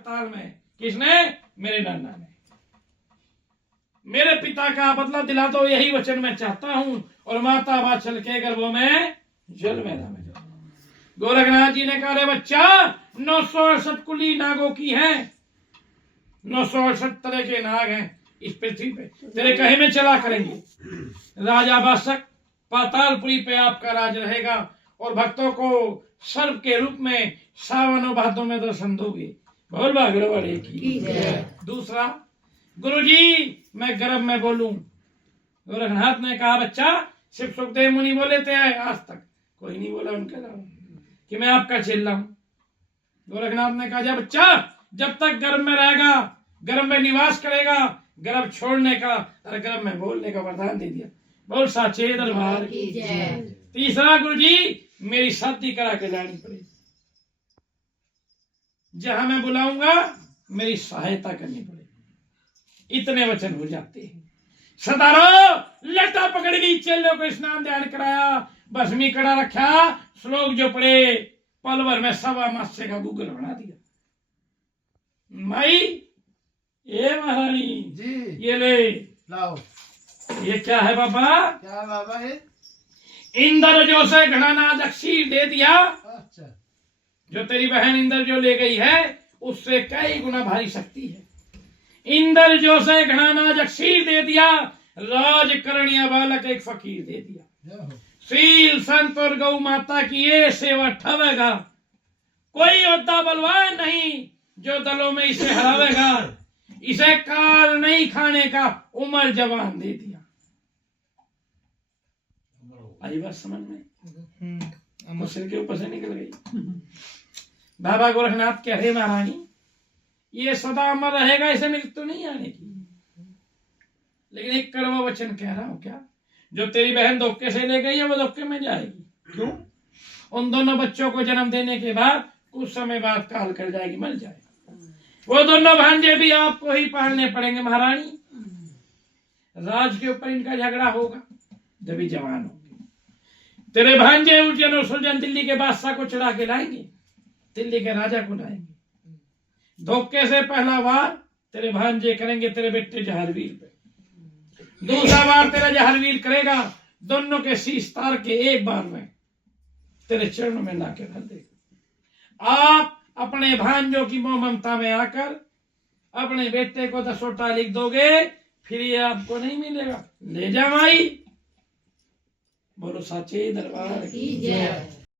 करताल में। किसने? मेरे नाना ने। मेरे पिता का बदला दिला दो, यही वचन मैं चाहता हूं, और माता वात्सल के गर्भों में जल में जाऊं। गोरखनाथ जी ने कहा, रे बच्चा, 968 कुली नागों की है, 968 तरह के नाग हैं इस पृथ्वी पे, तेरे कहे में चला करेंगे। राजा बासक पातालपुरी पे आपका राज रहेगा, और भक्तों को सर्व के रूप में सावन और भादों में दर्शन दोगे। बोल भागड़े वाले की। दूसरा, गुरुजी मैं गर्भ में बोलूं। गोरखनाथ ने कहा, बच्चा, सिर्फ सुखदेव मुनि बोले थे, आज तक कोई नहीं बोला उनके अलावा कि मैं आपका चेला हूं। गोरखनाथ ने कहा, बच्चा, जब तक गर्भ में रहेगा, गर्भ में निवास करेगा, गर्भ छोड़ने का और गर्भ में बोलने का वरदान दे दिया। बोल साचे दरबार की जय। तीसरा, गुरुजी मेरी शादी करा के लानी पड़ेगी, जहां मैं बुलाऊंगा मेरी सहायता करनी पड़ेगी। इतने वचन हो जाते हैं। सदारो लटा पकड़ गई, चेलों को स्नान ध्यान कराया, भस्मी कड़ा रखा, श्लोक जो पड़े, पल भर में 1.25 मास का गूगल बना दिया। माई, ये महारानी जी, ये ले लाओ। ये क्या है बाबा? क्या बाबा है? इंद्र जो से घनानाद अक्षीर दे दिया। अच्छा। जो तेरी बहन इंद्र जो ले गई है, उससे कई गुना भारी शक्ति है। इंद्र जो से घनानाद अक्षीर दे दिया, राज करणीय बालक एक फकीर दे दिया। शील संत और गौ माता की ये सेवा ठवेगा, कोई होता बलवान नहीं जो दलों में इसे हरावेगा। इसे काल नहीं खाने का उम्र जवान दे दिया। आई बात समझ में? सिर के ऊपर से निकल गई। बाबा गोरखनाथ कह रहे, महारानी ये सदा अमर रहेगा, इसे मृत्यु नहीं आने की। लेकिन एक कड़वा वचन कह रहा हूं, क्या? जो तेरी बहन धोखे से ले गई है, वो धोखे में जाएगी। क्यों? उन दोनों बच्चों को जन्म देने के बाद कुछ समय बाद काल कर जाएगी, मर जाएगी। वो दोनों भांजे भी आपको ही पालने पड़ेंगे महारानी। राज के ऊपर इनका झगड़ा होगा जब भी जवान होंगे। तेरे भांजे उलझन और सुलझन दिल्ली के बादशाह को चढ़ा के लाएंगे, दिल्ली के राजा को लाएंगे। धोखे से पहला वार तेरे भांजे करेंगे तेरे बेटे जहारवीर पे, दूसरा बार तेरा जहारवीर करेगा दोनों के शीश तार के एक बार में तेरे चरणों में लाके रख देगा। आप अपने भांजों की मोह ममता में आकर अपने बेटे को 10 लिख दोगे, फिर ये आपको नहीं मिलेगा। ले जा माई। बोलो साचे दरबार की जय।